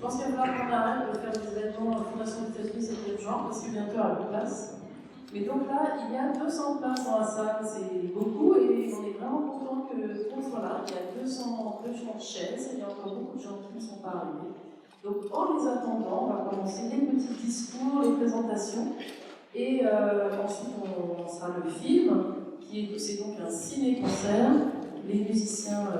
Je pense qu'il va falloir qu'on arrête de faire des événements Fondation des États-Unis, c'est le genre, parce que bientôt il y aura plus de place. Mais donc là, il y a 200 places dans la salle, c'est beaucoup, et on est vraiment content que tout le monde soit là. Il y a 200 chaises, et il y a encore beaucoup de gens qui ne sont pas arrivés. Donc en les attendant, on va commencer les petits discours, les présentations, et ensuite on lancera le film, c'est donc un ciné-concert. Les musiciens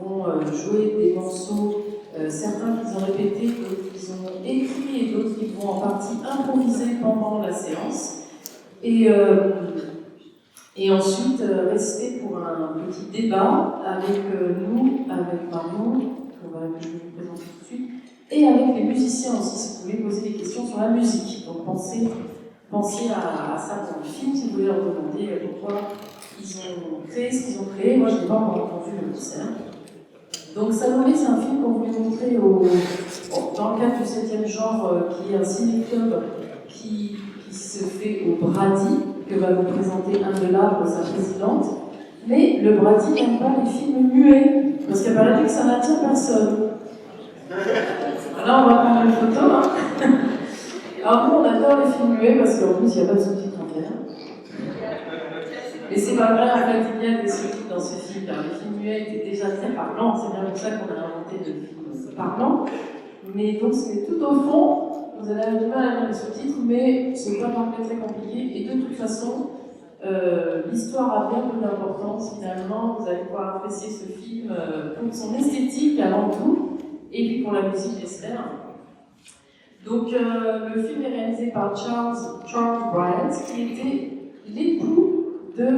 vont jouer des morceaux, certains qu'ils ont répétés, d'autres qu'ils ont écrits et d'autres qu'ils vont en partie improviser pendant la séance. Et ensuite rester pour un petit débat avec nous, avec Marion, que je vais vous présenter tout de suite, et avec les musiciens aussi, si vous voulez poser des questions sur la musique. Donc pensez à ça dans le film, si vous voulez leur demander pourquoi ils ont créé ce qu'ils ont créé. Moi, je n'ai pas encore entendu le concert. Donc Salomé, c'est un film qu'on voulait montrer dans le cadre du 7e genre, qui est un ciné-club qui se fait au Brady, que va vous présenter Anne Delarbre, sa présidente. Mais le Brady n'aime pas les films muets, parce qu'elle paraît que ça n'attire personne. Alors on va prendre une photo. Hein. Alors nous, on adore les films muets, parce qu'en plus, il n'y a pas de sous-titres en clair. Mais c'est pas vrai, en fait, il y a des sous-titres dans ce film, car les films muets étaient déjà très parlants, c'est bien pour ça qu'on a inventé le film parlant. Mais donc, c'est tout au fond. Vous allez avoir du mal à lire les sous-titres, mais c'est pas un anglais très compliqué. Et de toute façon, l'histoire a bien peu d'importance finalement. Vous allez pouvoir apprécier ce film pour son esthétique avant tout, et puis pour la musique, j'espère. Donc, le film est réalisé par Charles Bryant, qui était l'époux de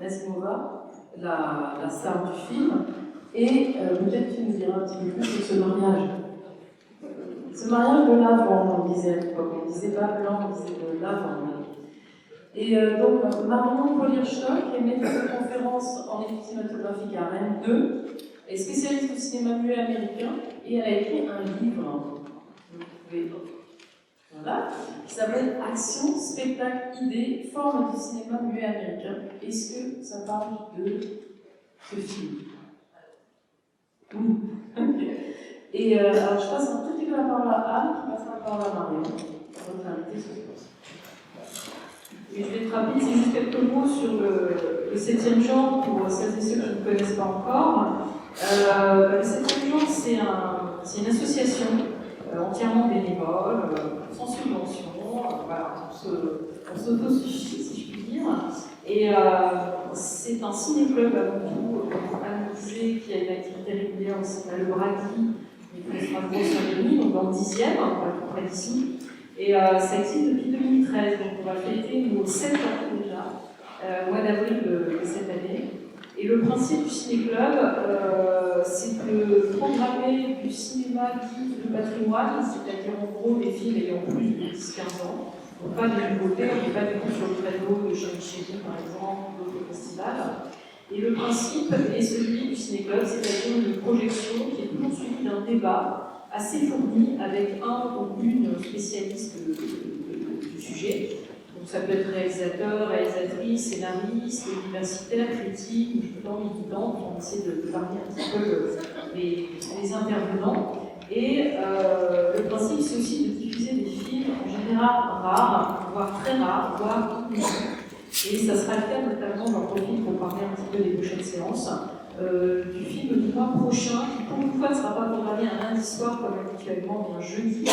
Nazimova, la star du film. Et peut-être tu nous diras un petit peu plus sur ce mariage. Ce mariage de l'avant, on disait à l'époque, on ne disait pas blanc, on disait de l'avant. Et donc, Marion Polierstock est maîtresse de conférence en études cinématographiques à Rennes 2, est spécialiste du cinéma muet américain, et elle a écrit un livre, voilà, qui s'appelle Action, spectacle, idée, forme du cinéma muet américain. Est-ce que ça parle de ce film? Oui. Et alors je passe un tout petit peu la parole à Anne, qui passera la parole à Marion, votre invitée ce soir. Et je vais être rapide, c'est juste quelques mots sur le 7e genre pour celles et ceux qui ne connaissent pas encore. Le 7e genre, c'est une association entièrement bénévole, sans subvention, voilà, on s'autosuffit, si je puis dire. Et c'est un ciné-club avant tout, comme Anne disait, qui a une activité régulière aussi, le Brady, mais qui sera Strasbourg-Saint-Denis, donc dans le 10e, pas près d'ici. Et ça existe depuis 2013, donc on va fêter nos 7 ans déjà, au mois d'avril de cette année. Et le principe du ciné-club, c'est de programmer du cinéma dit de patrimoine, c'est-à-dire en gros des films ayant plus de 10-15 ans. Donc pas de nouveautés, on n'est pas du tout sur le créneau de Shang-Chi par exemple, ou d'autres festivals. Et le principe est celui du ciné-club, c'est-à-dire une projection qui est toujours suivie d'un débat assez fourni avec un ou une spécialiste du sujet. Donc ça peut être réalisateur, réalisatrice, scénariste, universitaire, critique, militant, on essaie de varier un petit peu les intervenants. Et le principe, c'est aussi de diffuser des films en général rares, voire très rares, voire inconnus. Et ça sera le cas notamment, j'en profite pour parler un petit peu des prochaines séances, du film du mois prochain, qui pour une fois ne sera pas programmé un lundi soir comme habituellement, mais un jeudi,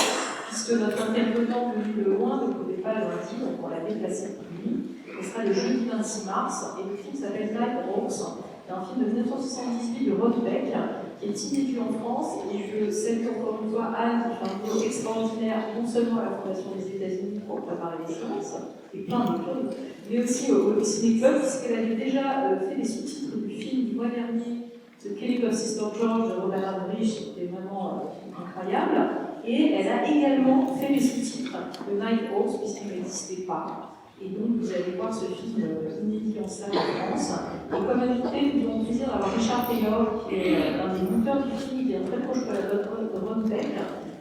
puisque notre intervenant venu de loin ne pouvait pas le lundi, donc on l'a déplacé pour lui. Ce sera le jeudi 26 mars, et le film s'appelle Night Hawks. C'est un film de 1978 de Rodbeck, qui est inédit en France, et je salue encore une fois Anne, qui fait un boulot extraordinaire, non seulement à la Fondation des États-Unis pour préparer les séances, et plein de choses, mais aussi au Ciné-Club, puisqu'elle avait déjà fait les sous-titres du film du mois dernier, The Killing of Sister George de Robert Aldrich, qui était vraiment incroyable, et elle a également fait les sous-titres de Night Hawks, puisqu'il n'existait pas. Et donc, vous allez voir ce film inédit en salle en France. Et comme invité, nous avons plaisir d'avoir Richard Taylor, qui est un des monteurs du film, qui est très proche de Rodbeck,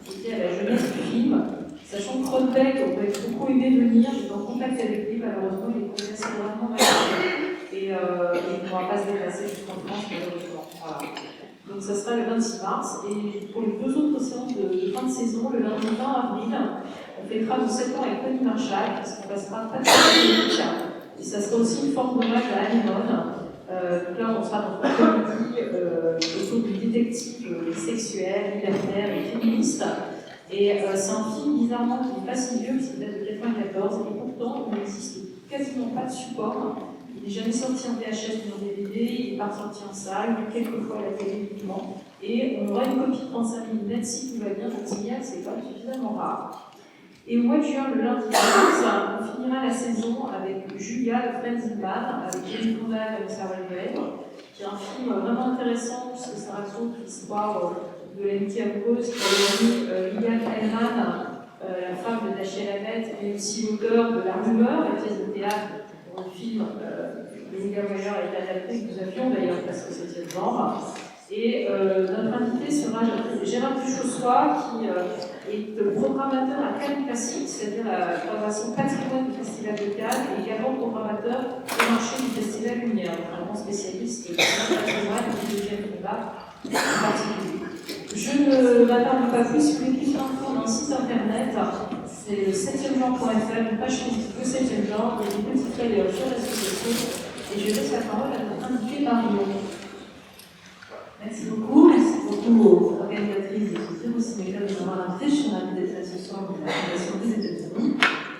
qui était à la jeunesse du film. Sachant que Rodbeck aurait beaucoup aimé venir, j'étais en contact avec lui, malheureusement, il est progressivement malade. Et il ne pourra pas se déplacer jusqu'en France, malheureusement. Voilà. Donc, ça sera le 26 mars. Et pour les 2 de fin de saison, le lundi 20 avril. On fêtera nos 7 ans avec Tony Marshall, parce qu'on passera pas de temps. Et ça sera aussi une forme d'hommage à Anémone. Donc là, on sera dans une comédie autour du détective sexuel, libertaire et féministe. Et c'est un film bizarrement qui n'est pas si vieux, parce qu'il date de 1994, et pourtant il n'existe quasiment pas de support. Il n'est jamais sorti en VHS ni en DVD, il n'est pas sorti en salle, quelques fois à la télé uniquement. Et on aura une copie de 35 000 net si tout va bien, je signale, c'est pas suffisamment rare. Et au mois de juin, le lundi 15, on finira la saison avec Julia, le Friends in Man, avec Jane Fonda et Sarah Levey, qui est un film vraiment intéressant, puisque ça raconte l'histoire de l'amitié amoureuse qui a réuni Liliane Hellman, la femme de Dashiell Hammett, mais aussi l'auteur de La Rumeur, la pièce de théâtre pour le film de Lilian Weyer a été adapté, que nous avions d'ailleurs presque au 7e genre. Et notre invité sera Gérard Duchossois, qui est programmateur à Cannes Classique, c'est-à-dire la programmation patrimoine du Festival de Cannes, et également programmateur au marché du Festival Lumière, donc un grand spécialiste du patrimoine et du deuxième combat en particulier. Je ne m'attarde pas plus, si vous voulez plus d'infos, on a un site internet, c'est le 7e-genre.fr, une page Facebook, le 7e genre, il y a des petits flyers sur l'association, et je laisse la parole à notre invité Marion. Merci beaucoup aux organisatrices de ce Zéro Cinéma de m'avoir invité. Je suis ravie d'être là ce soir pour la Fondation des États-Unis.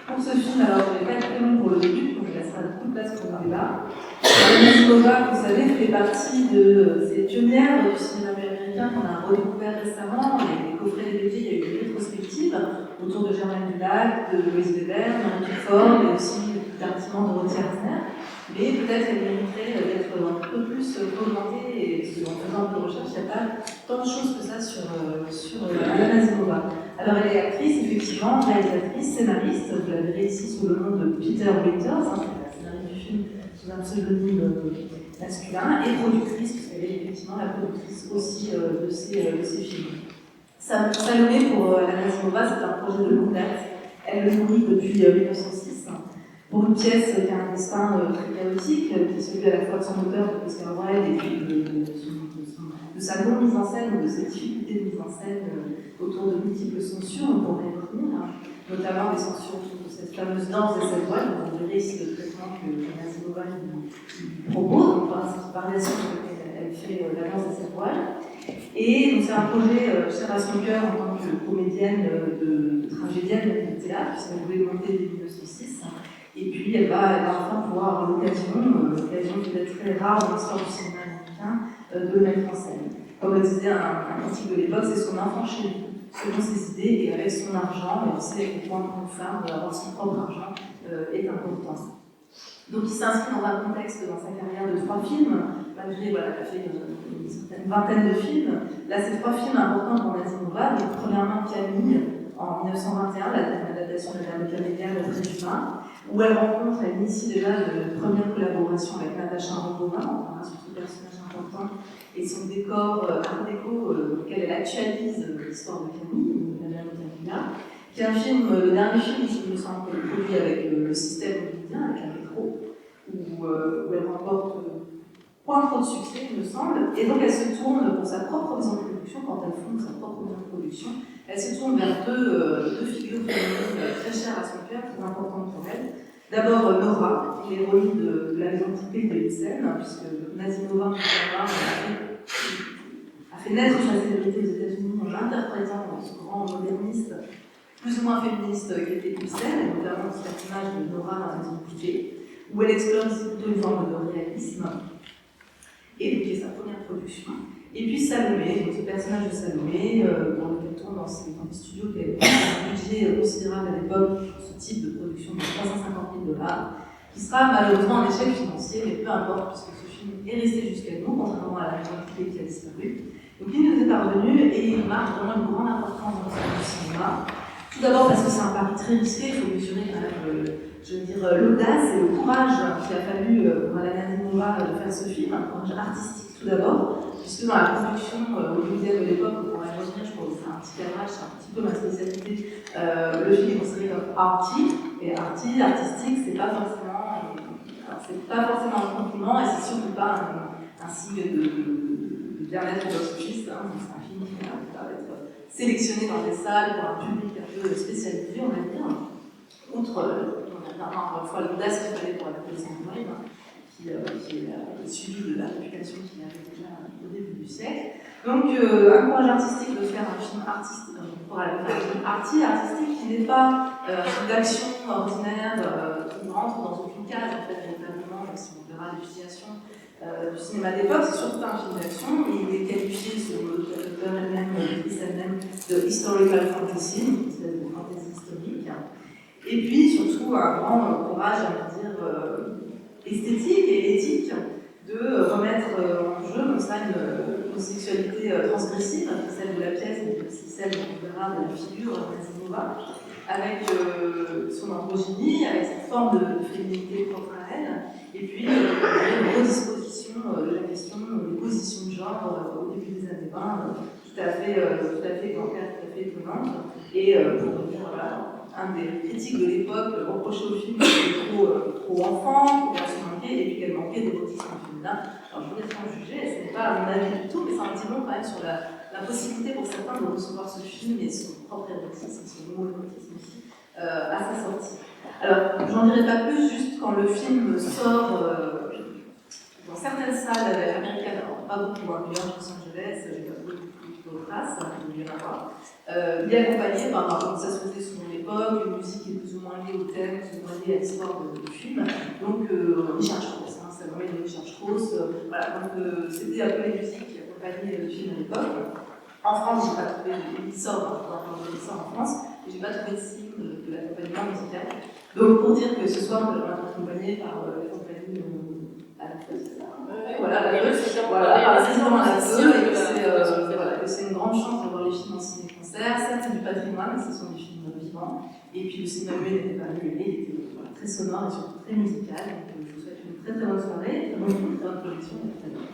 Pour ce film, alors je vais pas être très long pour le début, donc il laissera beaucoup de place pour le débat. Anna Asimova, vous savez, fait partie de ces pionnières du cinéma américain qu'on a redécouvert récemment. Les coffrets DVD, il y a eu une rétrospective autour de Germaine Dulac, de Louise Weber, Marie Pickford, et aussi plus tardivement Dorothy Arzner. Mais peut-être qu'elle mériterait d'être un peu plus augmentée, et en faisant un peu de recherche, il n'y a pas tant de choses que ça sur Anna Asimova. Alors elle est actrice, effectivement, réalisatrice, scénariste, vous la verrez ici sous le nom de Peter Winters, qui est la scénariste du film sous un pseudonyme masculin, et productrice, puisqu'elle est effectivement la productrice aussi de ces films. Salomé, pour Anna Asimova, c'est un projet de longue date. Elle le nourrit depuis 1906. Pour une pièce qui a un destin très chaotique, qui est celui à la fois de son auteur, de Oscar Wilde, et puis de sa non-mise en scène, ou de ses difficultés de mise en scène autour de multiples censures, on pourrait y revenir, notamment des censures autour de cette fameuse danse des 7 voiles. Vous verrez ici le traitement que Asimova lui propose, donc par cette variation sur laquelle elle fait la danse des 7 voiles. Et donc c'est un projet cher à son cœur en tant que comédienne, de tragédienne de théâtre, puisqu'elle voulait monter dès 1906. Et puis elle va enfin pouvoir avoir l'occasion qui est très rare dans l'histoire du cinéma américain, de le mettre en scène. Comme le disait un critique de l'époque, c'est son enfant chez lui, selon ses idées et avec son argent, et on sait à quel point pour une femme, avoir son propre argent est important. Donc il s'inscrit dans un contexte dans sa carrière de 3 films, malgré elle a fait une certaine vingtaine de films. Là, c'est 3 films importants pour Asimova. Donc premièrement Camille, en 1921, l'adaptation de la comédienne de Dumas, où elle initie déjà une première collaboration avec Natacha Romanova, on parlera sur ce personnage important, et son décor art déco, auquel elle actualise l'histoire de Camille, la mère de Camilla, qui est un film, le dernier film qui me semble produit avec le système hollywoodien, avec un métro, où elle remporte point trop de succès, il me semble, et donc elle se tourne pour sa propre maison de production, quand elle fonde sa propre maison de production, elle se tourne vers deux figures féminines très chères à son cœur, très importantes pour elle. D'abord Nora, qui est l'héroïne de la maison typique de Ibsen, puisque Asimova a fait naître sa célébrité aux États-Unis en interprétant ce grand moderniste, plus ou moins féministe qui était Ibsen, et notamment ce personnage de Nora dans la maison typique, où elle explore plutôt une forme de réalisme, et qui est sa première production. Et puis Salomé, donc ce personnage de Salomé, dans lequel tourne dans des studios qui avaient un budget considérable à l'époque pour ce type de production de 350 000 $, qui sera malheureusement un échec financier, mais peu importe, puisque ce film est resté jusqu'à nous, contrairement à la quantité qui a disparu. Donc il nous est parvenu et il marque vraiment une grande importance dans l'histoire du cinéma. Tout d'abord parce que c'est un pari très risqué, il faut mesurer quand même, l'audace et le courage qu'il a fallu pour Anna Asimova de faire ce film, un courage artistique tout d'abord, puisque dans la production hollywoodienne de l'époque, on pourrait revenir, je pourrais vous faire un petit cadrage, c'est un petit peu ma spécialité, le film est considéré comme arty, et artistique, c'est pas forcément un compliment, et c'est surtout pas un signe de bien-être box office, c'est un film qui va être sélectionnés dans des salles pour un public un peu spécialisé, on va dire. Outre, on a encore une fois l'audace qu'il fallait pour la collection de Wayne, qui est suivi de la réputation qu'il avait déjà au début du siècle. Donc, un courage artistique de faire un film artistique, pour aller faire un film artistique qui n'est pas un film d'action ordinaire qui ne rentre dans aucune case, en fait, véritablement, même si on verra l'utilisation du cinéma d'époque, c'est surtout pas un film d'action, il est qualifié, selon l'auteur elle-même, l'actrice elle-même, de historical fantasy, une espèce de fantasy historique. Et puis, surtout, un grand courage, on va dire, esthétique et éthique de remettre en jeu comme ça une sexualité transgressive, celle de la pièce, mais aussi celle on verra de la figure Mazinova, avec son androgynie, avec sa forme de féminité propre à elle, et puis une redisposition de la question des positions de genre au début des années 20, tout à fait bancaire, tout à fait étonnante, et pour dire, voilà, un des critiques de l'époque reprochait au film qu'il était trop enfant, trop garçon manqué, et puis qu'elle manquait d'érotisme féminin. Alors je voudrais pas en juger, ce n'est pas mon avis du tout, mais c'est un petit mot quand même sur la possibilité pour certains de recevoir ce film et son propre érotisme, son homo-érotisme aussi, à sa sortie. Alors, j'en dirai pas plus, juste quand le film sort dans certaines salles américaines, alors pas beaucoup, New York, Los Angeles, j'ai pas beaucoup de traces, il y en a pas. Il est accompagné par, comme ça se faisait selon l'époque, une musique qui est plus ou moins liée au thème, plus ou moins liée à l'histoire du film. Donc, Richard Strauss, hein, ça nommait Richard Strauss. Voilà, donc c'était un peu les musiques qui accompagnaient le film à l'époque. En France, j'ai pas trouvé, il sort en France, et j'ai pas trouvé de signe de l'accompagnement musical. Donc, pour dire que ce soir, on va être accompagné par la compagnie à la fête, c'est ça. Voilà, la fête, voilà, précisément à la fête, et que c'est une grande chance d'avoir les films en ciné-concert. Certes, c'est du patrimoine, ce sont des films vivants. Et puis le cinéma muet n'était pas muet, il était très sonore et surtout très musical. Donc, je vous souhaite une très très bonne soirée, très bonne projection. À tout à l'heure.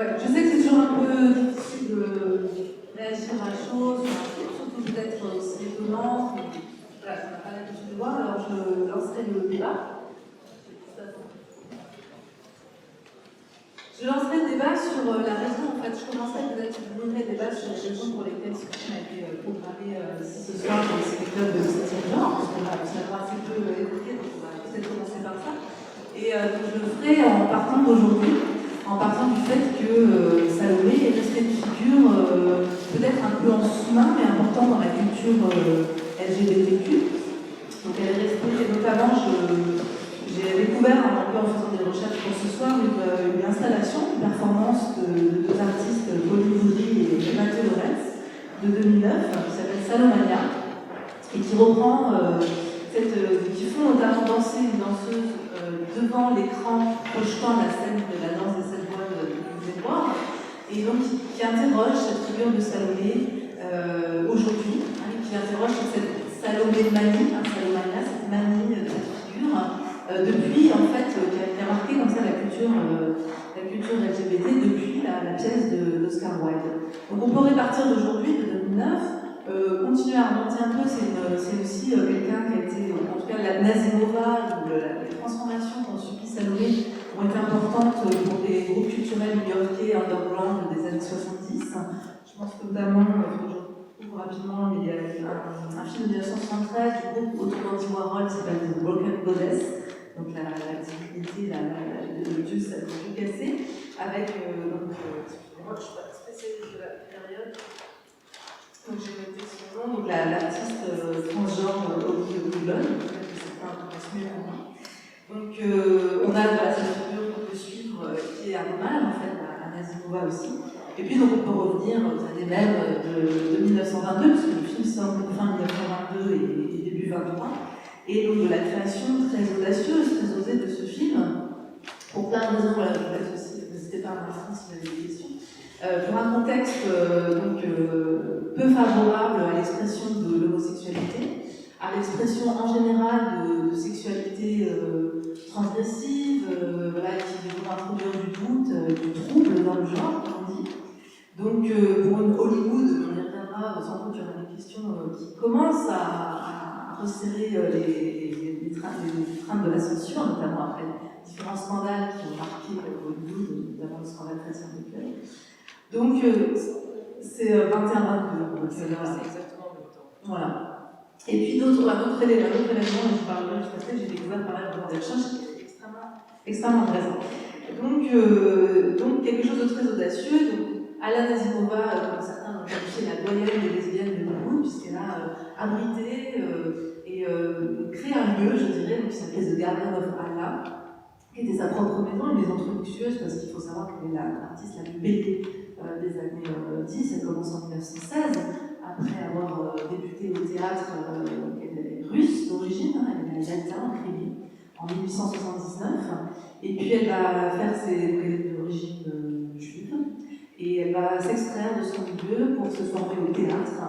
Ouais, je sais que c'est toujours un peu difficile de réagir à chaud, surtout peut-être aussi étonnant. Voilà, on n'a pas l'habitude de voir, alors je lancerai le débat. Je lancerai le débat sur la raison, en fait, je commencerai peut-être à vous donner le débat sur les raisons pour lesquelles ce film a été programmé ici ce soir dans le spectacle de 7e genre, parce qu'on a assez peu évoqué, donc on va peut-être commencer par ça. Et donc je le ferai en partant d'aujourd'hui, en partant du fait que Salomé est restée une figure peut-être un peu en sous-main, mais importante dans la culture LGBTQ. Donc elle est restée, et notamment j'ai découvert un peu en faisant des recherches pour ce soir une installation, une performance de deux artistes, Pauline Boudry et Mathieu Lorenz, de 2009, qui s'appelle Salomania, et qui reprend qui font notamment danser une danseuse devant l'écran projetant la scène de la danse des 7 voix de Zéboire, et donc qui interroge cette figure de Salomé aujourd'hui, qui interroge sur cette Salomé manie, Salomania, cette manie de cette figure, depuis en fait, qui a marqué comme ça la culture LGBT depuis la pièce d'Oscar Wilde. Donc on pourrait partir d'aujourd'hui, de 2009, continuer à remonter un peu, c'est aussi quelqu'un qui a été, en tout cas la Nazimova, les transformations qu'ont subi Salomé ont été importantes pour des groupes culturels new-yorkais underground des années 70. Je pense notamment, rapidement, il y a un film de 1973 du groupe autour d'Andy Warhol qui s'appelle The Broken Goddess, donc la divinité, le dieu cassé, avec, excusez-moi, je ne suis pas spécialiste de la période, donc j'ai noté son nom, donc l'artiste transgenre Olivia Goulon, peut-être que certains connaissent mieux que moi. Donc on a cette figure qu'on peut suivre qui est un hommage en fait à Nazimova aussi. Et puis donc on peut revenir aux années même de 1922, puisque le film sort fin 1922 et début 23, et donc de la création très audacieuse, très osée de ce film, pour plein de raisons, voilà, je vous laisse aussi, n'hésitez pas à m'informer si vous avez des questions, pour un contexte peu favorable à l'expression de l'homosexualité, à l'expression en général de sexualité transgressive, voilà, qui veut introduire du doute, du trouble dans le genre, comme on dit. Donc pour une Hollywood, on y reviendra, sans doute il y aura des questions qui commencent à resserrer les trains de la censure, notamment après différents scandales qui ont marqué Hollywood, notamment le scandale Christian Bale. Donc c'est 21-22, c'est exactement le temps. Voilà. Et puis un autre élément, dont je parlerai juste après, j'ai découvert par là de recherche qui est extrêmement intéressant. Donc quelque chose de très audacieux. Donc, Alain Nazimova, comme certains l'ont qualifié, la doyenne des lesbiennes de Hollywood, puisqu'elle a abrité et créé un lieu, je dirais, qui s'appelait The Garden of Allah, qui était sa propre maison, une maison très luxueuse, parce qu'il faut savoir qu'elle est l'artiste la plus payée des années 10, elle commence en 1916, après avoir débuté au théâtre, elle est russe d'origine, elle est latin, en Crimée, en 1879, et puis elle va faire ses d'origine juive, et elle va s'extraire de son milieu pour se former au théâtre,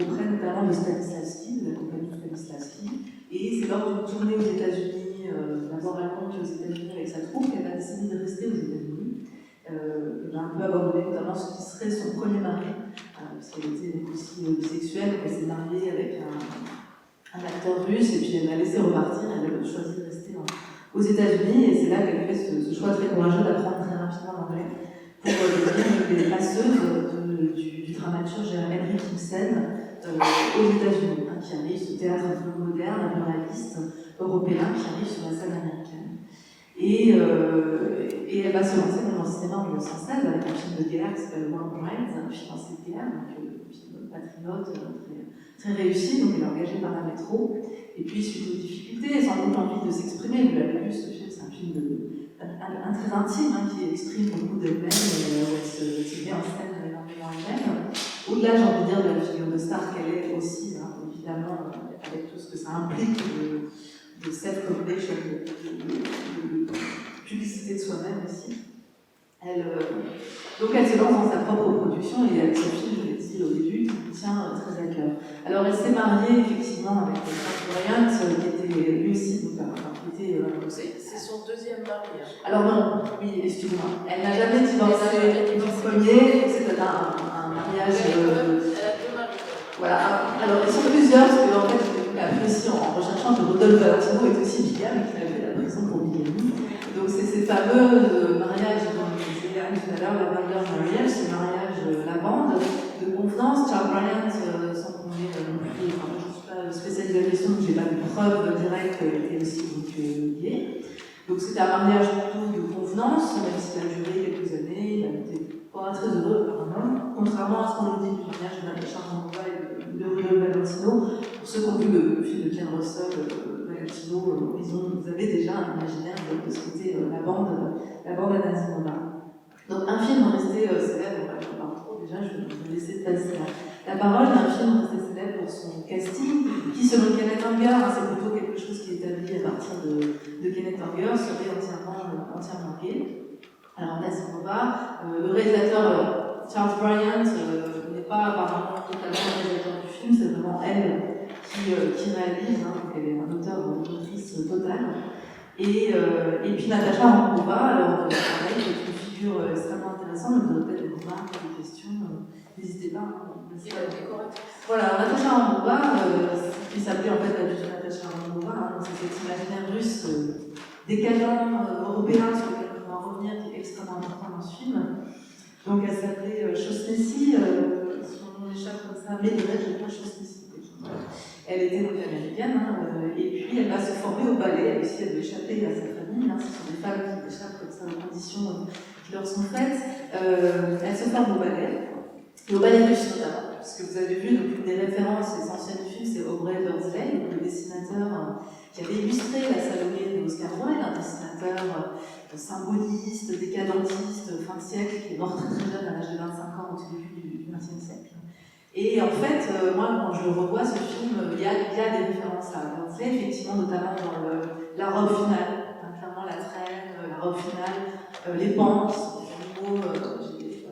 auprès notamment de Stanislavski, de la compagnie Stanislavski, et c'est lors d'une tournée aux États-Unis, d'abord à Londres aux États-Unis avec sa troupe, qu'elle va décider de rester aux États-Unis. Elle va un peu abandonner notamment ce qui serait son premier mari, parce qu'elle était aussi bisexuelle, donc elle s'est mariée avec un acteur russe, et puis elle l'a laissé repartir, elle a choisi de rester aux États-Unis, et c'est là qu'elle fait ce choix très courageux d'apprendre très rapidement l'anglais pour devenir une des passeuses du dramaturge Henry Ibsen aux États-Unis, qui arrive ce théâtre un peu moderne, un peu réaliste, européen, qui arrive sur la scène américaine. Et elle va se lancer dans le cinéma en 1916 avec un film de guerre qui s'appelle War Brides, un financé de guerre, donc un film patriote très réussi, donc elle est engagée par la métro. Et puis, suite aux difficultés, sans doute l'envie de s'exprimer, vous l'avez vu, ce film, c'est un film très intime, qui exprime beaucoup d'elle-même, où elle se met en scène énormément elle-même. Au-delà, j'ai envie de dire, de la figure de star qu'elle est aussi, évidemment, avec tout ce que ça implique de self-publication, de publicité de soi-même aussi. Donc elle se lance dans sa propre production et avec ce film, je l'ai dit au début, qui me tient très à cœur. Alors elle s'est mariée effectivement avec Frank Bryant, qui était lui aussi donc, un était imposé. C'est son deuxième mariage. Alors non, oui, excusez-moi. Elle n'a jamais divorcé du premier, c'était un mariage. Elle a deux maris. Voilà, alors ils sont plusieurs, parce que en fait, j'ai appris aussi en recherchant que Rodolphe Valentino est aussi bigame et qu'il a fait la prison pour bigamie. Donc c'est ces fameux mariages, dont je disais tout à l'heure, la Wonder Marriage, ce mariage, la bande de convenance. Charles Bryant, sans qu'on ait non plus, enfin, je ne suis pas spécialisée de la question, donc j'ai pas de preuve directe, était aussi donc, gay. Donc c'était un mariage plutôt de convenance, même si ça a duré quelques années, il a été pas très heureux apparemment, contrairement à ce qu'on nous dit du mariage de Natacha Ramova et de Rodolphe Valentino. Pour ceux qui ont vu le film de Ken Russell, Valentino, vous avez déjà un imaginaire de ce qu'était la bande Anasimova. Donc un film resté célèbre, je ne parle trop déjà, je vais vous laisser passer la parole d'un film resté célèbre pour son casting, qui selon Kenneth Anger, c'est plutôt quelque chose qui est établi à partir de Kenneth Anger, serait entièrement gay. Alors Anasimova, le réalisateur Charles Bryant n'est pas apparemment totalement le réalisateur du film, c'est vraiment elle qui réalise, donc elle est un autrice totale. Et puis Natacha Ramova, alors pareil, c'est une figure extrêmement intéressante, vous aurez peut-être des remarques, des questions, n'hésitez pas. Voilà, Natacha Ramova, qui s'appelait en fait la Natacha Ramova, c'est cet imaginaire russe décadent européen sur lequel on va revenir, qui est extrêmement important dans ce film. Donc elle s'appelait Chosnesy, son nom échappe comme ça, Medvedev, je crois Chosnesy. Elle était donc américaine, et puis elle va se former au ballet, elle aussi elle doit échapper à sa famille, ce sont des femmes qui échappent comme ça aux conditions qui leur sont faites. Elle se forme au ballet, et au ballet russe notamment, parce que vous avez vu, donc, une des références essentielles du film, c'est Aubrey Beardsley, le dessinateur qui avait illustré la Salomé de Oscar Wilde, un dessinateur symboliste, décadentiste, fin de siècle, qui est mort très très jeune à l'âge de 25 ans au tout début du XXe siècle. Et en fait, moi, quand je revois ce film, il y a des références à Beardsley, effectivement, notamment dans la robe finale, clairement la traîne, la robe finale, les pans, qui sont des animaux,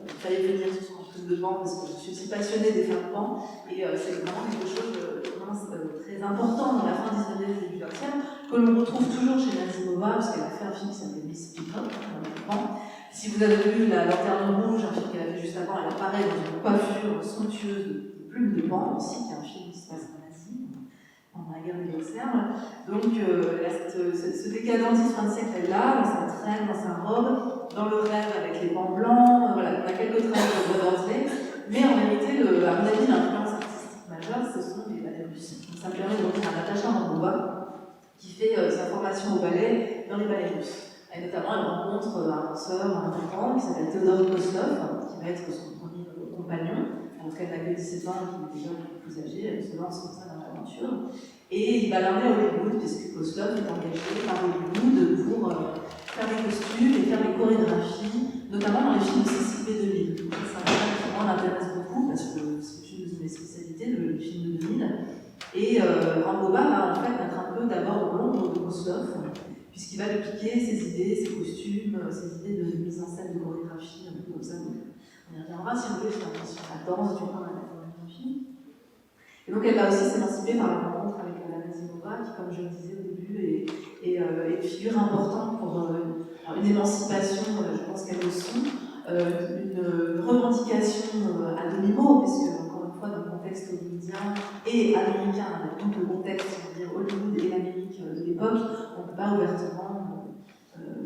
il fallait venir sur son film de pans, parce que je suis aussi passionnée des femmes pans, et c'est vraiment quelque chose de très important dans la fin 19e et début 20e, que l'on retrouve toujours chez Nazimova, parce qu'elle a fait un film qui s'appelle Miss People, si vous avez vu La Lanterne Rouge, un film qu'elle a fait juste avant, elle apparaît dans une coiffure somptueuse de plumes de pan aussi, qui est un film qui se passe en Asie, pendant la guerre des Boxers. Donc, ce décadentisme fin de siècle est là, dans sa traîne, dans sa robe, dans le rêve avec les pans blancs, voilà, on a quelques traits de Beardsley, mais en vérité, à mon avis, l'influence artistique majeure, ce sont les ballets russes. Donc, ça me permet de revenir à Natacha Ramova, qui fait sa formation au ballet dans les ballets russes. Et notamment, elle rencontre un danseur important qui s'appelle Théodore Kozlov, qui va être son premier compagnon, alors qu'elle n'a que 17 ans, qui est déjà beaucoup plus âgée, elle se lance comme ça dans l'aventure. Et il va l'emmener à Hollywood, puisque Kozlov est engagé par Hollywood pour faire des costumes et faire des chorégraphies, notamment dans les films de Cécile B. 2000. Donc, c'est un film qui m'intéresse beaucoup, parce que c'est une de mes spécialités, le film de 2000. Et Ramova va en fait être un peu d'abord l'ombre de Kozlov, puisqu'il va lui piquer ses idées, ses costumes, ses idées de mise en scène, de chorégraphie, un peu comme ça. Donc, on y reviendra si vous voulez, sur la danse du corps à la chorégraphie. Et donc elle va aussi s'émanciper par la rencontre avec Nazimova, qui, comme je le disais au début, est une figure importante pour une émancipation, je pense qu'elle le sont, une revendication à demi-mot, puisque, encore une fois, dans le contexte hollywoodien et américain, donc le contexte, on va dire, Hollywood et l'Amérique de l'époque, on ne peut pas ouvertement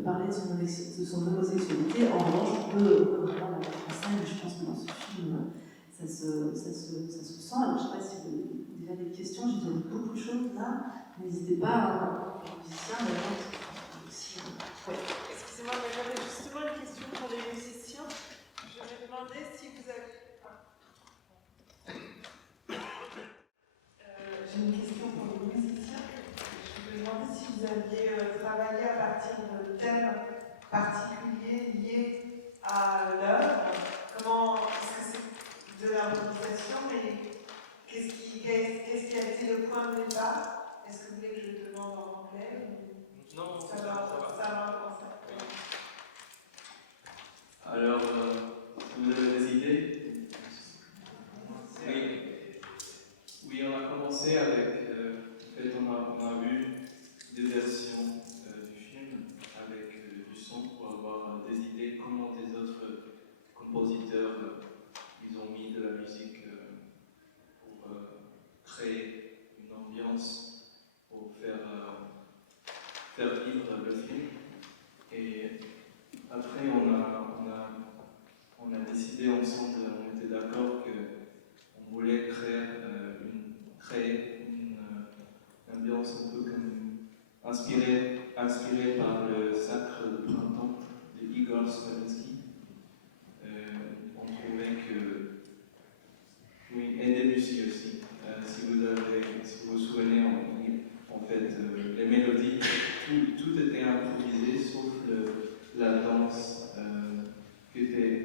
parler de son homosexualité. En revanche, on peut vraiment la mettre en scène, et je pense que dans ce film, ça se sent. Alors, je ne sais pas si vous avez déjà des questions, j'ai donné beaucoup de choses là. N'hésitez pas à musiciens, aussi. Ouais. Excusez-moi, mais j'avais justement une question pour les musiciens. Je me demandais si vous avez... J'ai une question pour les musiciens. Je me demandais si vous aviez travaillé à partir de thèmes particuliers liés à l'œuvre. Comment est-ce que c'est de l'improvisation, mais qu'est-ce qui a été le point de départ? Est-ce que vous voulez que je demande en anglais ou... Non, ça va commencer. Alors, vous avez des idées? Oui, on a commencé avec, en fait, on a vu des versions décidé ensemble, on était d'accord qu'on voulait créer une ambiance un peu comme inspirée par le sacre de printemps de Igor Stravinsky. On trouvait que, oui, et Debussy aussi. Si vous vous souvenez, en fait, les mélodies, tout était improvisé sauf la danse.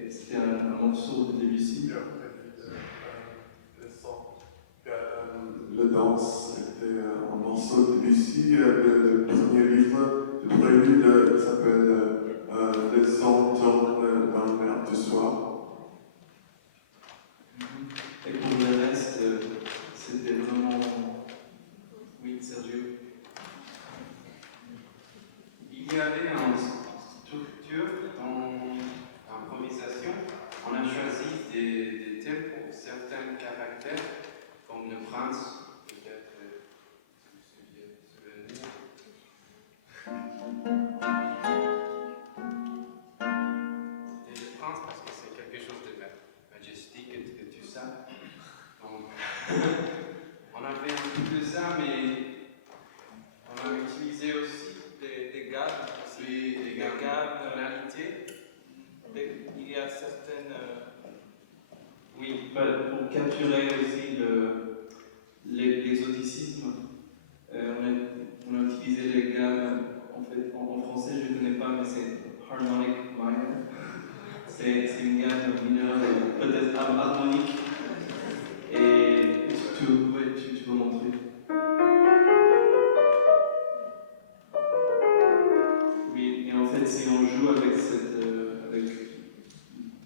C'était un morceau de Debussy. Le danse, c'était un morceau de Debussy. Le premier livre, le prélude, s'appelle Les Automnes dans le mer du soir. Et pour le reste, c'était vraiment. Oui, Sergio. Il y avait une structure dans l'improvisation. On a choisi des thèmes pour certains caractères, comme le prince, peut-être si vous vous souvenez. Et le prince, parce que c'est quelque chose de majestique et tout ça. Donc, on avait un peu de ça, mais on a utilisé aussi des gammes, des gammes, tonalités. Il y a certaines. Oui, pour capturer aussi les exoticismes, on a utilisé les gammes, en fait, en français je ne connais pas, mais c'est harmonic minor. C'est une gamme mineure, peut-être harmonique. Et tu peux montrer. Oui, et en fait, si on joue avec avec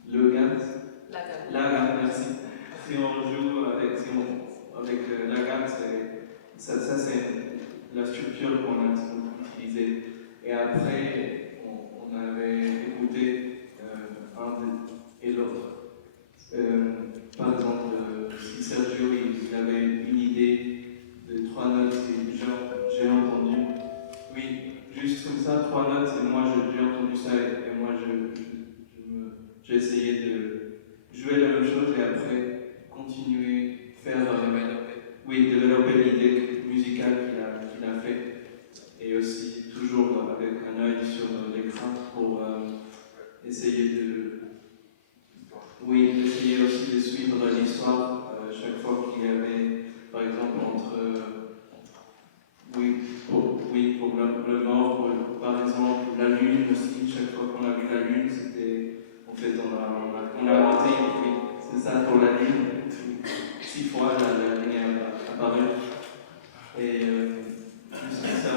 le gamme, la gamme, merci. Si on joue avec la gamme, ça c'est la structure qu'on a utilisée. Et après, on avait écouté et l'autre. Par exemple, si Sergio il avait une idée de 3 notes, et j'ai entendu, oui, juste comme ça, 3 notes, et moi j'ai entendu ça, et moi j'ai essayé de jouer la même chose et après continuer, développer l'idée musicale qu'il a fait, et aussi toujours avec un œil sur l'écran pour essayer essayer aussi de suivre l'histoire chaque fois qu'il y avait, par exemple, pour le mort, par exemple, la lune aussi, chaque fois qu'on a vu la lune, c'était, en fait, on a noté, oui, c'est ça pour la lune, 6 fois la lune est apparue, et juste ça,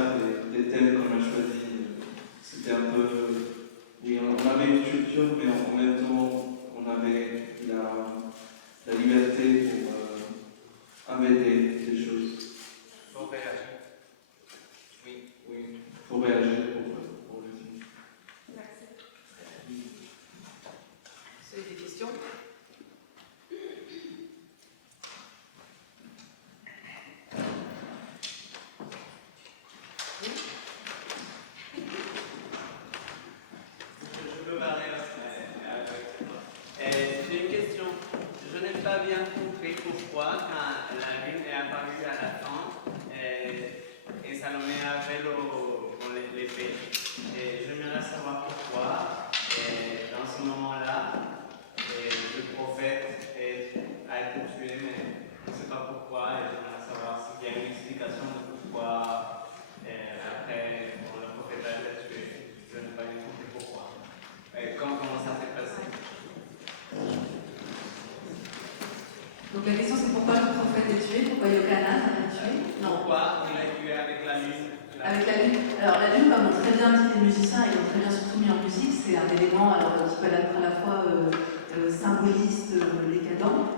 des thèmes qu'on a choisis, c'était un peu, oui, on avait une structure, mais en même temps, on avait la liberté pour inventer des choses. Faut réagir. Oui. Il faut réagir pour le film. Merci. Vous avez des questions? Je peux parler. J'ai une question. Je n'ai pas bien compris pourquoi, quand la lune est apparue à la fin, et Salomé avait l'épée. Et j'aimerais savoir pourquoi, dans ce moment-là, le prophète a été tué, mais je ne sais pas pourquoi, et j'aimerais savoir s'il y a une explication de pourquoi, après, le prophète a été tué. Je n'ai pas bien compris pourquoi. Comment ça s'est passé? Donc la question c'est pourquoi le prophète est tué, pourquoi Yochanan a été tué? Non. Pourquoi il est tué avec la lune? Avec la lune. Alors la lune, comme ont très bien dit les musiciens, ils l'ont très bien surtout mis en musique, c'est un élément qui peut être à la fois symboliste, décadent,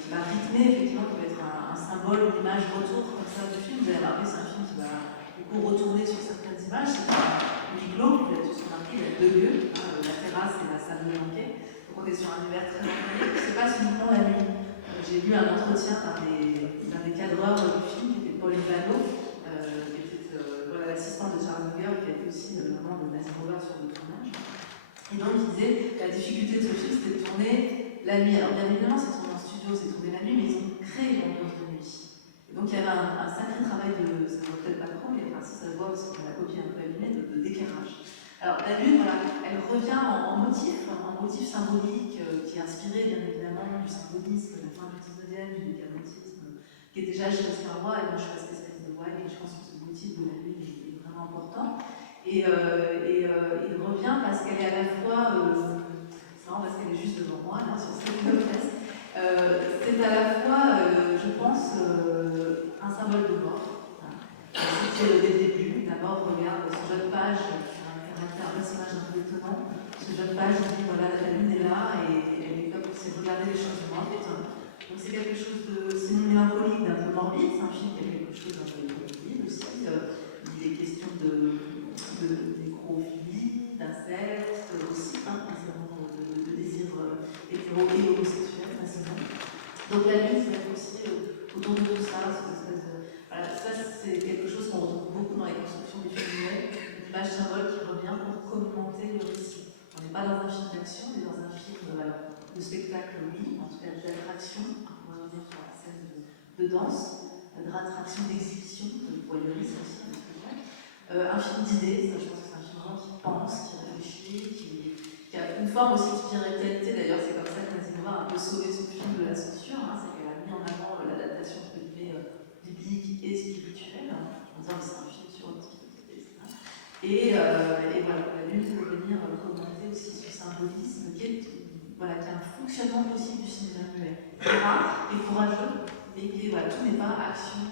qui va rythmer, effectivement, qui va être un symbole, une image retour comme ça du film. Vous avez remarqué, c'est un film qui va du coup retourner sur certaines images. C'est un huis clos, vous avez tous remarqué, il y a 2 lieux, la terrasse et la salle de banquet. Donc on est sur un univers très organique, qui se passe uniquement la nuit. J'ai lu un entretien d'un des cadreurs du film, qui était Paul Ivano, qui était l'assistant de Charles Munger, qui a été aussi vraiment le maître rover sur le tournage. Et donc il disait la difficulté de ce film c'était de tourner la nuit. Alors bien évidemment c'est tourné en studio, c'est tourné la nuit, mais ils ont créé l'ambiance de nuit. Et donc il y avait un sacré travail de, ça ne voit peut-être pas trop, mais enfin, si ça se voit parce qu'on a la copie un peu abîmée, d'éclairage. Alors la lune, voilà, elle revient en motif symbolique qui est inspiré bien évidemment du symbolisme de la fin du 19e, du décamotisme, qui est déjà chez Oscar Wilde. Moi je suis pas spécialiste de Wilde, mais je pense que ce motif de la lune est vraiment important. Et il revient parce qu'elle est à la fois, c'est marrant parce qu'elle est juste devant moi, là, sur cette presse, c'est à la fois, je pense, un symbole de mort. C'était dès le début, la mort regarde ce jeune page, un personnage un peu étonnant, ce jeune page dit voilà, la lune est là et elle est comme c'est regarder les choses mortes. Donc c'est quelque chose de semi-mélancolique, d'un peu morbide, c'est un film qui a quelque chose d'un peu morbide aussi. Il est question de nécrophilie, d'inceste aussi, de désir hétéro et homosexuel, facilement. Donc la lune, c'est aussi autour de tout ça, cette espèce de... Voilà, ça c'est quelque chose qu'on retrouve beaucoup dans les constructions des films muets, une image symbole qui revient pour commenter le récit. On n'est pas dans un film d'action, on est dans un film de spectacle, oui, en tout cas d'attraction, on va revenir sur la scène de danse, d'attraction, d'exhibition, de voyeurisme aussi, un film d'idées, ça je pense que c'est un film vraiment qui pense, qui réfléchit, qui a une forme aussi de spiritualité. D'ailleurs c'est comme ça que Nazimova a un peu sauvé son film de la censure, c'est qu'elle a mis en avant l'adaptation entre guillemets biblique et spirituelle, en disant que c'est un film sur l'antiquité, etc. Et voilà, la lune peut venir commenter aussi ce symbolisme qui a un fonctionnement possible du cinéma muet, rare et courageux, mais qui voilà, tout n'est pas action.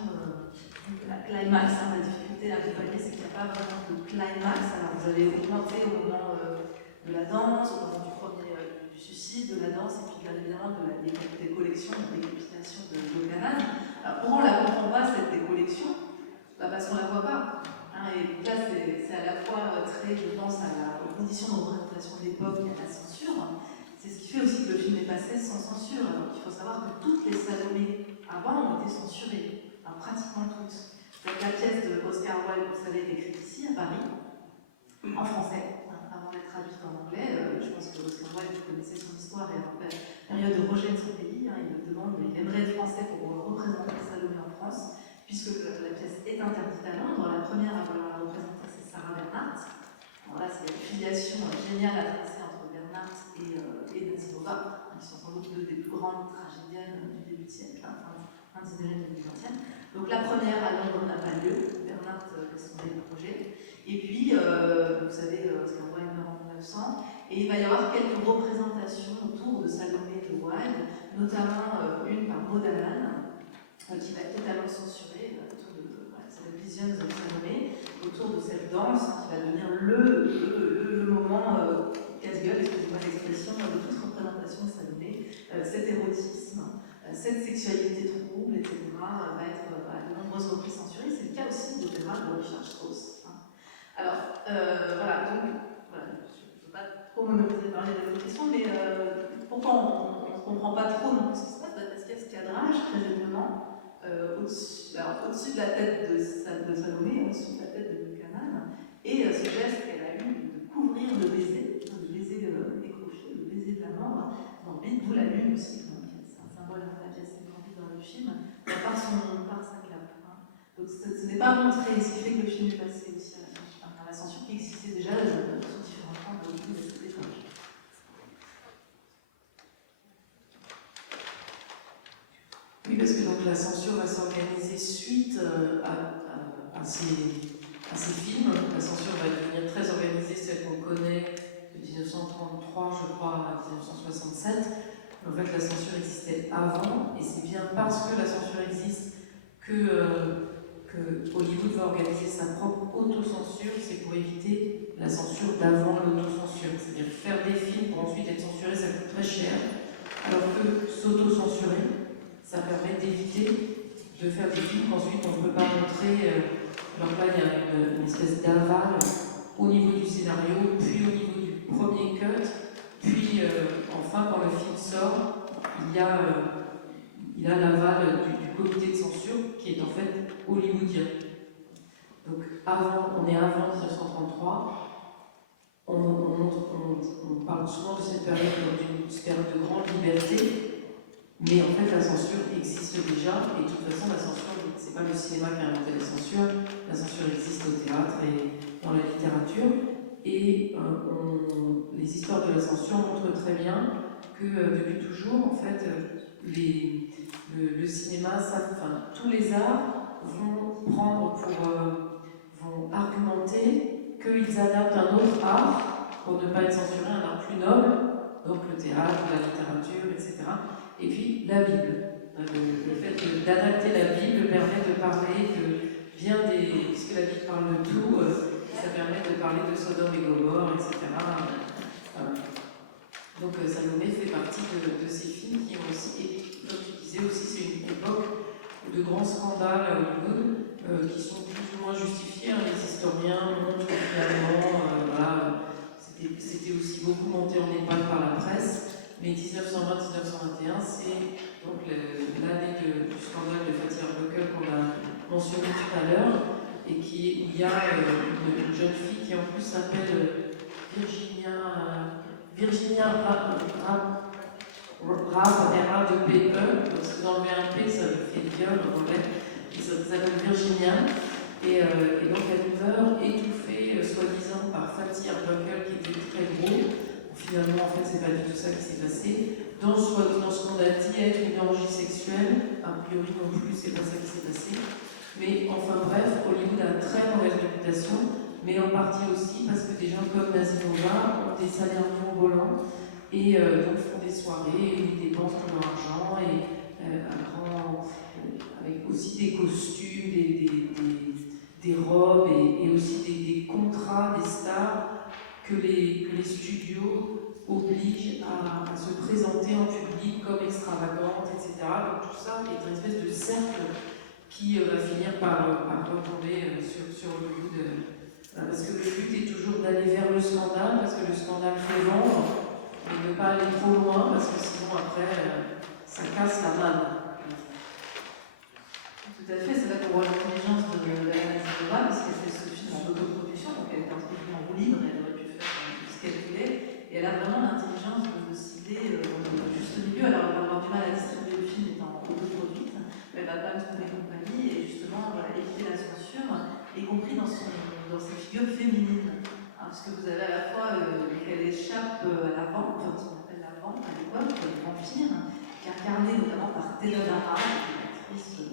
La climax, la difficulté à accompagner, c'est qu'il n'y a pas vraiment de climax. Alors vous avez augmenté au moment de la danse, au moment du suicide, de la danse, et puis bien évidemment des collections, de décapitation de Canal. Alors pourquoi on ne la comprend pas cette décollection? Parce qu'on ne la voit pas. Et là, c'est à la fois très, je pense, aux conditions de représentation de l'époque et à la censure. C'est ce qui fait aussi que le film est passé sans censure. Alors il faut savoir que toutes les Salomé avant ont été censurées. Alors, pratiquement toutes. Donc, la pièce de Oscar Wilde, vous savez, est écrite ici, à Paris, en français, avant d'être traduite en anglais. Je pense que Oscar Wilde, vous connaissez son histoire et en période de rejet de son pays. Il me demande, il aimerait être français pour représenter Salomé en France, puisque la pièce est interdite à Londres. La première à vouloir la représenter, c'est Sarah Bernhardt. Alors là, c'est une filiation géniale à tracer entre Bernhardt et Nazimova, qui sont sans doute deux des plus grandes tragédiennes du début du siècle, fin 19e et 20e. Donc la première à Londres n'a pas lieu, Bernhardt laisse tomber le projet. Et puis, vous savez, Oscar Wilde meurt en 1900, et il va y avoir quelques représentations autour de Salomé de Wilde, notamment une par Maud Allan, qui va être totalement censurée, autour de cette Visions of Salomé, autour de cette danse qui va devenir le moment casse-gueule, excusez-moi l'expression, de toute représentation de Salomé, cet érotisme, cette sexualité trouble, etc., va être à de nombreuses reprises censurée. C'est le cas aussi de l'opéra de Richard Strauss. Alors, voilà, donc, voilà, je ne veux pas trop monopoliser parler de votre question, mais pourquoi on ne comprend pas trop non plus ce qui se passe? Parce qu'il y a ce cadrage, très étonnant, au-dessus de la tête de Salomé, au-dessus de la tête de Buchanan, et ce geste qu'elle a eu de couvrir le baiser décroché, le baiser de la mort, d'où la lune aussi, c'est un symbole dans la pièce dans le film, par sa cape. Donc ce n'est pas montré, ce qui fait que le film est passé aussi à la censure qui existait déjà sous différents plans de cette époque. Oui, parce que donc la censure va s'organiser suite à ces films. La censure va devenir très organisée, celle qu'on connaît de 1933, je crois, à 1967. En fait, la censure existait avant, et c'est bien parce que la censure existe que Hollywood va organiser sa propre autocensure. C'est pour éviter la censure d'avant l'autocensure. C'est-à-dire faire des films pour ensuite être censurés, ça coûte très cher, alors que s'autocensurer, ça permet d'éviter de faire des films qu'ensuite on ne peut pas montrer. Alors là, il y a une espèce d'aval au niveau du scénario, puis au niveau du premier cut, puis enfin, quand le film sort, il y a l'aval du comité de censure qui est en fait hollywoodien. Donc on est avant 1933, on parle souvent de cette période comme d'une période de grande liberté, mais en fait la censure existe déjà, et de toute façon la censure, c'est pas le cinéma qui a inventé la censure existe au théâtre et dans la littérature, et les histoires de la censure montrent très bien que depuis toujours, en fait, le cinéma, tous les arts vont prendre vont argumenter qu'ils adaptent un autre art pour ne pas être censuré, un art plus noble, donc le théâtre, la littérature, etc. Et puis la Bible. Le fait d'adapter la Bible permet de parler puisque la Bible parle de tout, ça permet de parler de Sodome et Gomorrhe, etc. Donc Salomé fait partie de ces films qui ont aussi, et comme tu disais aussi, c'est une époque de grands scandales à Hollywood qui sont plus ou moins justifiés. Les historiens montrent que finalement, c'était aussi beaucoup monté en épingle par la presse. Mais 1920-1921, c'est donc l'année du scandale de Fatih Erbakan qu'on a mentionné tout à l'heure, et où il y a une jeune fille qui en plus s'appelle Virginia Raab, R-A-2-P-E, parce que dans le V1P, ça fait viol en anglais, et ça s'appelle Virginia, et donc elle meurt étouffée, soi-disant, par Fatih Erbakan, qui était très gros. Finalement, en fait, c'est pas du tout ça qui s'est passé. Dans ce qu'on a dit être une orgie sexuelle, a priori non plus, c'est pas ça qui s'est passé. Mais enfin bref, Hollywood a une très mauvaise réputation, mais en partie aussi parce que des gens comme Nazinova ont des salaires mirobolants et donc font des soirées où ils dépensent tout leur argent et avec aussi des costumes, des robes et aussi des contrats, des stars que les studios obligent à se présenter en public comme extravagantes, etc. Donc tout ça est une espèce de cercle qui va finir par retomber sur Hollywood. Parce que le but est toujours d'aller vers le scandale, parce que le scandale fait vendre, mais ne pas aller trop loin, parce que sinon après, ça casse la manne. Tout à fait, c'est là qu'on voit l'intelligence de Diana Nazinova, parce qu'elle fait ce film en autoproduction, donc elle est entre guillemets en roue libre, elle aurait pu faire ce qu'elle voulait, et elle a vraiment l'intelligence de cibler dans le juste milieu. Alors elle va avoir du mal à distribuer le film étant autoproduite, mais elle va quand même trouver compagnie et justement éviter la censure, y compris dans ses figures féminines. Parce que vous avez à la fois qu'elle échappe à la vampe, ce qu'on appelle la vampe à l'époque, le vampire, qui est incarné notamment par Taylor Lara, une actrice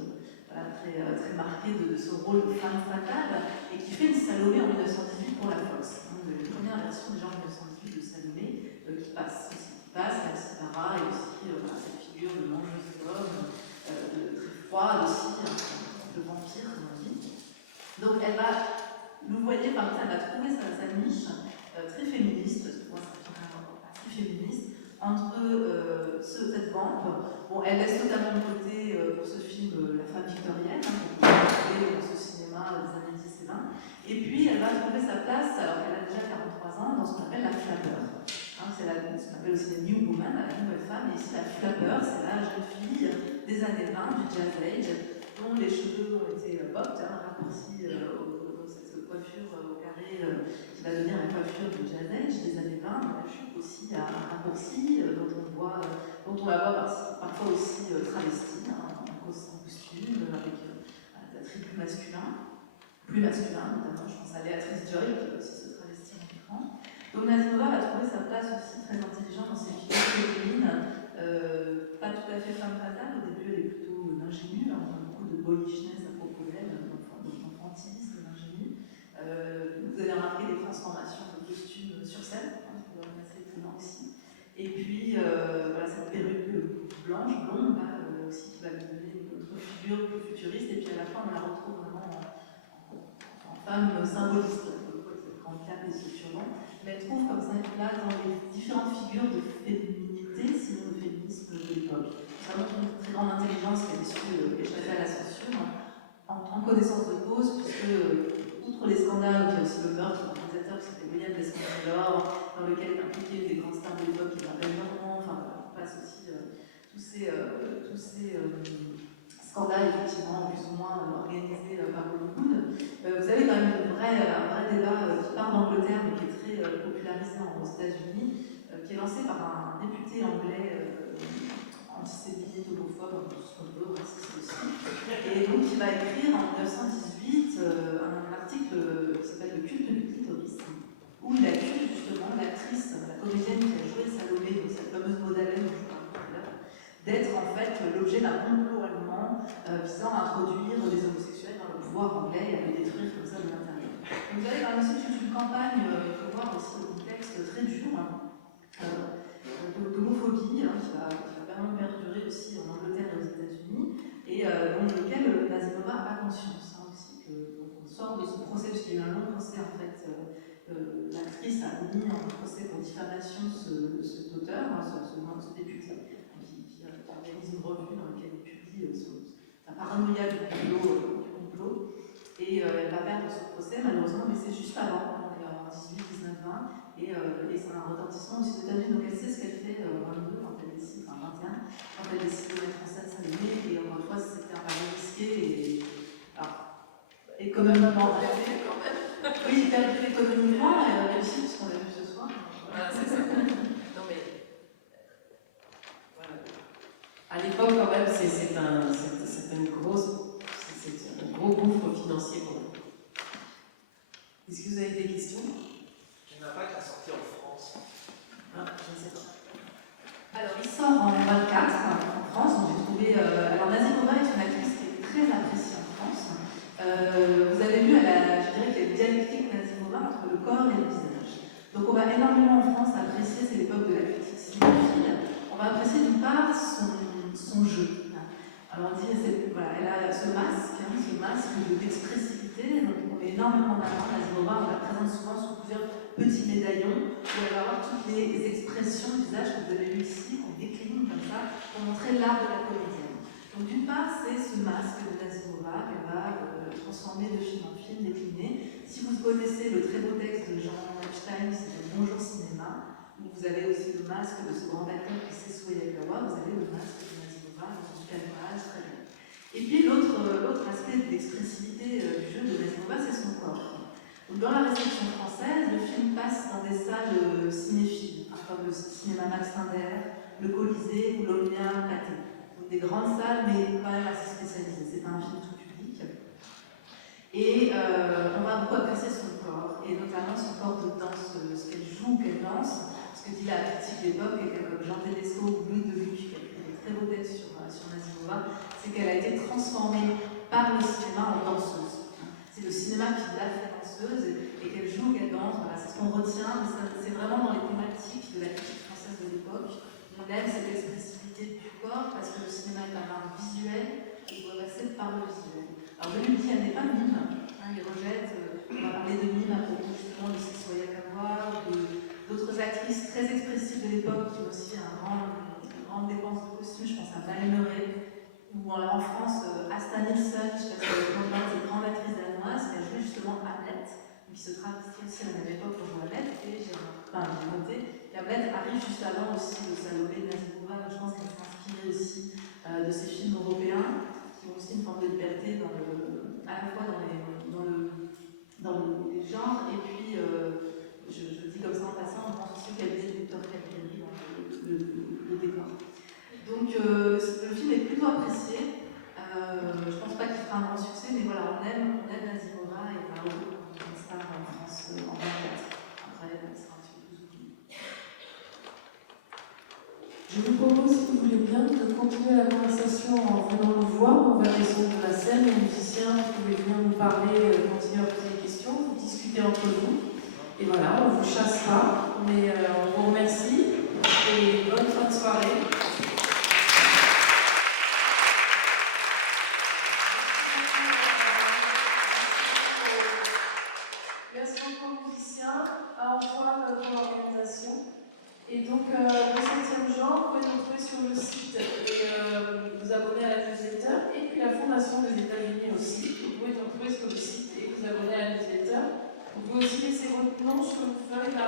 très marquée de ce rôle de femme fatale, et qui fait une Salomé en 1918 pour la Fox. Donc, la première version déjà en 1918 de Salomé, qui passe, Alcide Barra, et aussi cette figure de mangeuse d'hommes, très froide aussi, de vampire, comme on dit. Donc elle va, vous voyez, par exemple, elle va trouver sa niche très féministe, moi ça fait vraiment assez féministe, entre cette vampe. Bon, elle laisse totalement de côté pour ce film la femme victorienne, qu'on peut retrouver dans ce cinéma des années 10 et 20. Et puis elle va trouver sa place, alors qu'elle a déjà 43 ans, dans ce qu'on appelle la flapper. C'est ce qu'on appelle aussi la new woman, la nouvelle femme. Et ici, la flapper, c'est la jeune fille des années 20, du jazz age, dont les cheveux ont été bobbed, raccourcis cette coiffure au carré qui va devenir la coiffure du jazz age des années 20, la jupe aussi à raccourcis, dont on la voit parfois aussi travestie, en costume, avec un attribut masculin, plus masculin, notamment je pense à Béatrice Joy, qui aussi se travestit en écran. Donc Nazinova va trouver sa place aussi très intelligente dans ses figures féminines, pas tout à fait femme fatale, au début elle est plutôt ingénue, on a beaucoup de boyishness à propos d'elle, d'enfantisme, d'ingénue. Vous avez remarqué les transformations de costumes sur scène, c'est quand même assez étonnant aussi. Et puis voilà, cette perruque blanche, blonde, aussi qui va lui donner une autre figure plus futuriste, et puis à la fin on la retrouve vraiment en femme symboliste, cette grande cape et ce turban. Mais elle trouve comme ça une place dans les différentes figures de féminité, sinon de féminisme de l'époque. Ça montre une très grande intelligence qui a su échapper à la censure, en connaissance de cause, puisque, outre les scandales, il y a aussi le meurtre d'un réalisateur, c'était William Descamps-Taylor, dans lequel est impliqué des grands stars de l'époque, qui Isabelle Normand, enfin, on passe aussi tous ces scandales, effectivement, plus ou moins organisés par Hollywood. Vous avez quand même un vrai débat qui part d'Angleterre, mais qui est très populaire lancé par un député anglais antisémite, homophobe, tout ce qu'on veut, raciste aussi. Et donc il va écrire en 1918 un article qui s'appelle Le culte du clitoris, où il accuse justement l'actrice, la comédienne qui a joué Salomé, donc cette fameuse Maudalene dont je parlais tout à l'heure, d'être en fait l'objet d'un complot allemand visant à introduire des homosexuels dans le pouvoir anglais et à le détruire comme ça de l'intérieur. Vous avez par exemple toute une campagne, il faut voir aussi le contexte très dur, d'homophobie, qui va vraiment perdurer aussi en Angleterre et aux États-Unis, et dans lequel Nazimova a conscience aussi qu'on sort de ce procès, parce qu'il y a eu un long procès en fait. L'actrice a mis en procès pour diffamation cet auteur, ce député, qui organise une revue dans laquelle il publie sa paranoïa du complot. Et elle va perdre ce procès malheureusement, mais c'est juste avant, donc en 18, 19, 20, et ça a un retentissement aussi aux États-Unis, donc elle sait ce qu'elle fait en 22, quand elle décide, enfin 21, quand elle décide de mettre en scène Salomé, et encore une fois c'était un pari risqué, et économiquement, oui, perdu économiquement, et réussi, puisqu'on l'a vu ce soir. Voilà, c'est ça. Non mais, voilà. À l'époque, quand même, c'est un gros gouffre financier pour nous. Est-ce que vous avez des questions? Il n'y en a pas qui a sorti en France. Ah, je ne sais pas. Alors, il sort en 24 en France, donc j'ai trouvé. Alors, Nazimova est une actrice qui est très appréciée en France. Vous avez vu, je dirais qu'il y a une dialectique Nazimova entre le corps et le visage. Donc on va énormément en France apprécier, c'est l'époque de la critique cinéphile, on va apprécier d'une part son jeu. Alors on dit, voilà, elle a ce masque d'expressivité, donc on met énormément en avant Nazimova, on la présente souvent sous plusieurs petits médaillons, où elle va avoir toutes les expressions du visage que vous avez vu ici, qu'on décline comme ça, pour montrer l'art de la comédienne. Donc d'une part, c'est ce masque de Nazimova qu'elle va transformer de film en film, décliner. Si vous connaissez le très beau texte de Jean Epstein, c'est Bonjour Cinéma, où vous avez aussi le masque de ce grand acteur qui c'est Soyagawa, vous avez le masque de Nazimova, dans une caméra, très bien. Et puis l'autre aspect de l'expressivité du jeu de Nazimova, c'est son corps. Donc, dans la réception française, le film passe dans des salles cinéphiles, comme le cinéma Max Linder, le Colisée ou l'Olympia Pathé. Des grandes salles, mais quand même assez spécialisées. C'est pas un film tout public. Et on va beaucoup apprécier son corps, et notamment son corps de danse, ce qu'elle joue, qu'elle danse. Ce que dit la critique d'époque, et comme Jean Tedesco ou Louis Deluc, qui a écrit des très beaux textes sur Nazimova, c'est qu'elle a été transformée par le cinéma en danseuse. C'est le cinéma qui l'a fait danseuse, et qu'elle joue, qu'elle danse. Voilà, c'est ce qu'on retient, mais c'est vraiment dans les thématiques de la critique française de l'époque. On aime cette expressivité du corps parce que le cinéma est un art visuel et il doit passer par le visuel. Alors je lui dis, elle n'est pas mime, il rejette, on va parler de mime à propos justement de Soyagawa ou d'autres actrices très expressives de l'époque qui ont aussi une grande dépense de costumes, je pense à Malmeret, ou en France, Asta Nielsen, je sais pas si vous avez cette grande actrice danoise qui a joué justement Hamlet, qui se travestit aussi à la même époque pour jouer Hamlet, et j'ai noté. Hamlet arrive juste avant aussi de Salomé de Nazimova, donc je pense qu'elle s'est inspirée aussi de ces films européens qui ont aussi une forme de liberté à la fois dans les genres, et puis je dis comme ça en passant, on pense aussi au cabinet de Victor Cavalli dans le décor. Donc le film est plutôt apprécié. Je pense pas qu'il fera un grand succès, mais voilà, on aime Nazimova et on a une star en France en 24. Après, elle sera un petit peu plus oubliée. Je vous propose, si vous voulez bien, de continuer la conversation en venant nous voir. On va descendre de la scène, les musiciens, vous pouvez venir nous parler, continuer à poser des questions, vous discuter entre vous. Et voilà, on ne vous chasse pas, mais on vous remercie et bonne fin de soirée. Merci beaucoup aux musiciens, à Antoine pour l'organisation. Et donc, le 7e genre, vous pouvez nous trouver sur le site et vous abonner à la newsletter. Et puis la Fondation des États-Unis aussi, vous pouvez nous trouver sur le site et vous abonner à la newsletter. Vous pouvez aussi laisser votre nom sur une feuille là.